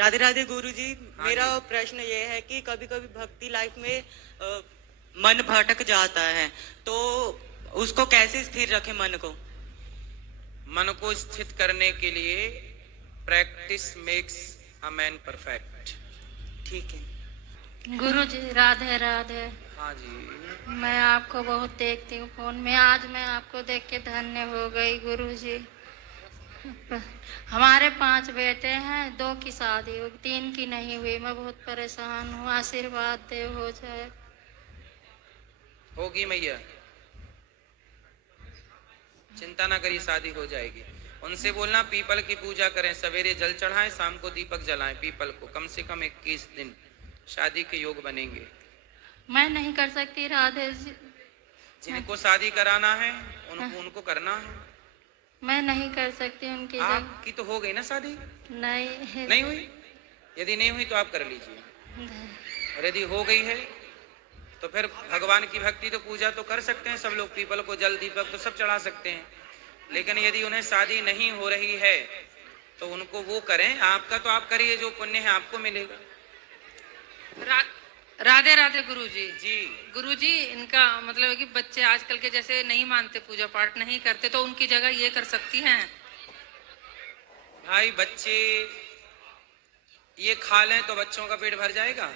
राधे राधे गुरुजी। हाँ मेरा जी। प्रश्न ये है कि कभी कभी भक्ति लाइफ में मन भटक जाता है, तो उसको कैसे स्थिर रखे मन को? मन को स्थित करने के लिए practice makes a man perfect. ठीक है गुरु जी, राधे राधे। हाँ जी। मैं आपको बहुत देखती हूँ फोन में, आज मैं आपको देख के धन्य हो गई गुरु जी। हमारे 5 बेटे हैं, 2 की शादी हुई, 3 की नहीं हुई। मैं बहुत परेशान हूँ, आशीर्वाद दे हो जाए। होगी मैया, चिंता ना करिए, शादी हो जाएगी। उनसे बोलना पीपल की पूजा करें, सवेरे जल चढ़ाएं, शाम को दीपक जलाएं पीपल को, कम से कम 21 दिन शादी के योग बनेंगे। मैं नहीं कर सकती राधे जी। जिनको शादी कराना है उनको करना है। मैं नहीं कर सकती उनकी जगह। आपकी तो हो गई ना शादी? नहीं हुई? यदि नहीं हुई तो आप कर लीजिए, और यदि हो गई है तो फिर भगवान की भक्ति तो पूजा तो कर सकते हैं सब लोग, पीपल को जल दीपक तो सब चढ़ा सकते हैं। लेकिन यदि उन्हें शादी नहीं हो रही है तो उनको वो करें। आपका तो आप करिए, जो पुण्य है आपको मिलेगा। राधे राधे गुरुजी। जी गुरुजी, इनका मतलब है कि बच्चे आजकल के जैसे नहीं मानते, पूजा पाठ नहीं करते, तो उनकी जगह ये कर सकती हैं? भाई, बच्चे ये खा लें तो बच्चों का पेट भर जाएगा?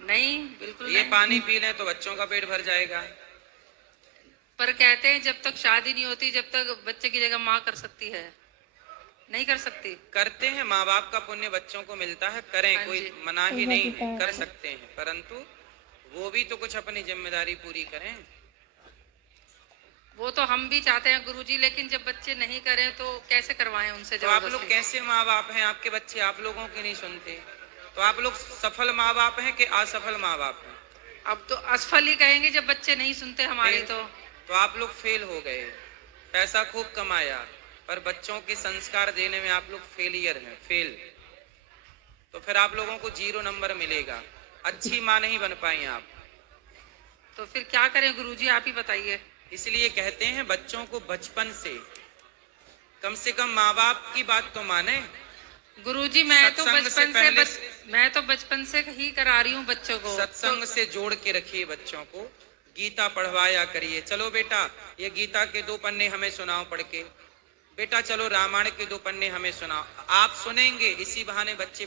नहीं, बिल्कुल ये नहीं। पानी पी लें तो बच्चों का पेट भर जाएगा? पर कहते हैं जब तक शादी नहीं होती जब तक बच्चे की जगह माँ कर सकती है, नहीं कर सकती। करते हैं, माँ बाप का पुण्य बच्चों को मिलता है, करें, हाँ कोई जी। मना ही नहीं है, कर सकते हैं, परंतु वो भी तो कुछ अपनी जिम्मेदारी पूरी करें। वो तो हम भी चाहते हैं गुरुजी, लेकिन जब बच्चे नहीं करें तो कैसे करवाएं उनसे? तो आप लोग कैसे माँ बाप हैं? आपके बच्चे आप लोगों की नहीं सुनते, तो आप लोग सफल माँ बाप हैं कि असफल माँ बाप हैं? अब तो असफल ही कहेंगे जब बच्चे नहीं सुनते हमारी। तो आप लोग फेल हो गए। पैसा खूब कमाया पर बच्चों के संस्कार देने में आप लोग फेलियर हैं, फेल। तो फिर आप लोगों को 0 नंबर मिलेगा, अच्छी माँ नहीं बन पाई आप। तो फिर क्या करें गुरुजी, आप ही बताइए। इसलिए कहते हैं बच्चों को बचपन से कम कम माँ बाप की बात तो माने। गुरुजी, मैं तो बचपन से ही करा रही हूँ बच्चों को। सत्संग से जोड़ के रखिए बच्चों को, गीता पढ़वाया करिए। चलो बेटा, ये गीता के 2 पन्ने हमें सुनाओ पढ़ के। बेटा चलो रामायण के 2 पन्ने हमें सुनाओ। आप सुनेंगे, इसी बहाने बच्चे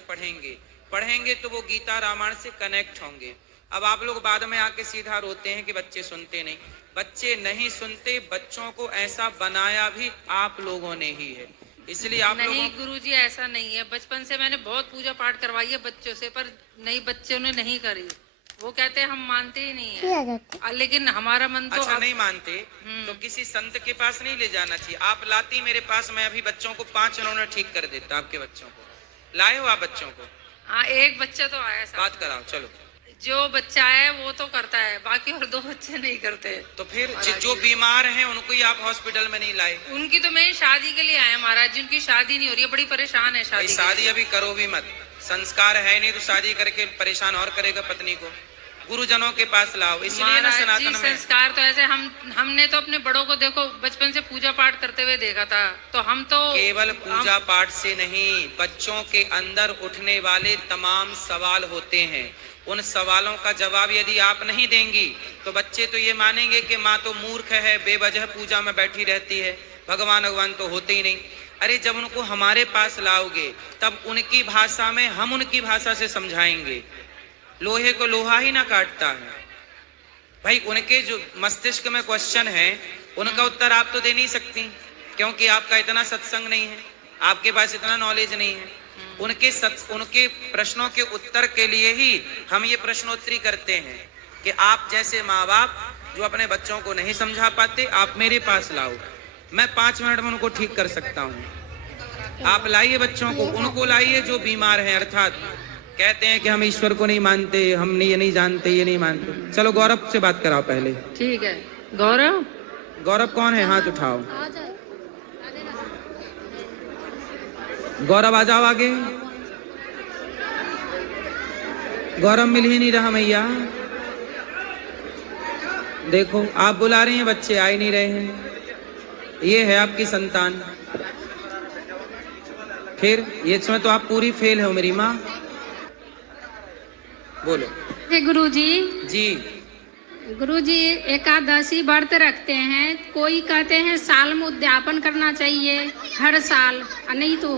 पढ़ेंगे तो वो गीता रामायण से कनेक्ट होंगे। अब आप लोग बाद में आके सीधा रोते हैं कि बच्चे सुनते नहीं। बच्चे नहीं सुनते, बच्चों को ऐसा बनाया भी आप लोगों ने ही है, इसलिए आप नहीं गुरुजी, ऐसा नहीं है। बचपन से मैंने बहुत पूजा पाठ करवाई है बच्चों से, पर नहीं, बच्चों ने नहीं करी। वो कहते हैं हम मानते ही नहीं है, लेकिन हमारा मन तो अच्छा नहीं मानते तो किसी संत के पास नहीं ले जाना चाहिए। आप लाती मेरे पास, मैं अभी बच्चों को 5 उन्होंने ठीक कर देता। आपके बच्चों को लाए हो आप? बच्चों को? हाँ, एक बच्चा तो आया। बात कराओ। चलो, जो बच्चा है वो तो करता है, बाकी और 2 बच्चे नहीं करते। तो फिर जो बीमार हैं उनको ही आप हॉस्पिटल में नहीं लाए? उनकी तो मैं शादी के लिए आया महाराज, जिनकी शादी नहीं हो रही है, बड़ी परेशान है शादी अभी करो भी मत, संस्कार है नहीं तो शादी करके परेशान और करेगा पत्नी को। गुरुजनों के पास लाओ। इसलिए ना सनातन में संस्कार तो ऐसे हमने तो अपने बड़ों को देखो बचपन से पूजा पाठ करते हुए देखा था, तो हम तो केवल पूजा पाठ से नहीं, बच्चों के अंदर उठने वाले तमाम सवाल होते हैं। उन सवालों का जवाब यदि आप नहीं देंगी तो बच्चे तो ये मानेंगे कि माँ तो मूर्ख है, बेवजह पूजा में बैठी रहती है, भगवान तो होते ही नहीं। अरे जब उनको हमारे पास लाओगे तब उनकी भाषा में हम उनकी भाषा से समझाएंगे। लोहे को लोहा ही ना काटता है भाई। उनके जो मस्तिष्क में क्वेश्चन है उनका उत्तर आप तो दे नहीं सकती, क्योंकि आपका इतना सत्संग नहीं है, आपके पास इतना नॉलेज नहीं है। उनके प्रश्नों के उत्तर के लिए ही हम ये प्रश्नोत्तरी करते हैं कि आप जैसे माँ बाप जो अपने बच्चों को नहीं समझा पाते, आप मेरे पास लाओ, मैं 5 मिनट में उनको ठीक कर सकता हूँ। आप लाइए बच्चों को, उनको लाइए जो बीमार हैं, अर्थात कहते हैं कि हम ईश्वर को नहीं मानते, हम ये नहीं जानते, ये नहीं मानते। चलो गौरव से बात कराओ पहले। ठीक है। गौरव कौन है? हाथ उठाओ। गौरव आ जाओ आगे। गौरव मिल ही नहीं रहा मैया। देखो आप बुला रही हैं, बच्चे आ ही नहीं रहे हैं। ये है आपकी संतान। फिर ये इसमें तो आप पूरी फेल हो मेरी माँ। बोलो। गुरुजी जी गुरुजी एकादशी व्रत रखते हैं, कोई कहते हैं साल में उद्यापन करना चाहिए हर साल, और नहीं तो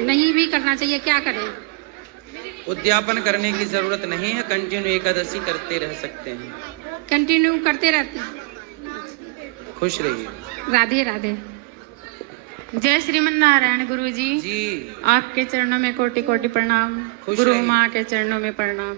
नहीं भी करना चाहिए, क्या करें? उद्यापन करने की जरूरत नहीं है, कंटिन्यू एकादशी करते रह सकते हैं। कंटिन्यू करते रहते हैं। खुश रहिए। राधे राधे। जय श्रीमन नारायण गुरुजी। जी आपके चरणों में कोटि कोटि प्रणाम। खुश गुरु रहिए। माँ के चरणों में प्रणाम।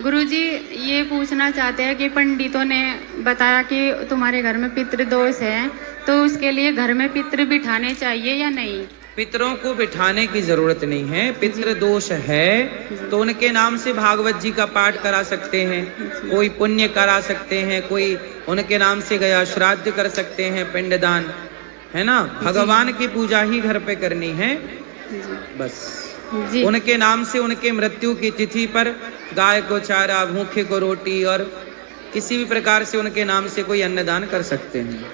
गुरुजी ये पूछना चाहते हैं कि पंडितों ने बताया कि तुम्हारे घर में पितृदोष है, तो उसके लिए घर में पितृ बिठाने चाहिए या नहीं? पितरों को बिठाने की जरूरत नहीं है। पितृ दोष है तो उनके नाम से भागवत जी का पाठ करा सकते हैं, कोई पुण्य करा सकते हैं, कोई उनके नाम से गया श्राद्ध कर सकते हैं, पिंडदान, है ना। भगवान की पूजा ही घर पे करनी है बस। जी उनके नाम से उनके मृत्यु की तिथि पर गाय को चारा, भूखे को रोटी और किसी भी प्रकार से उनके नाम से कोई अन्नदान कर सकते हैं।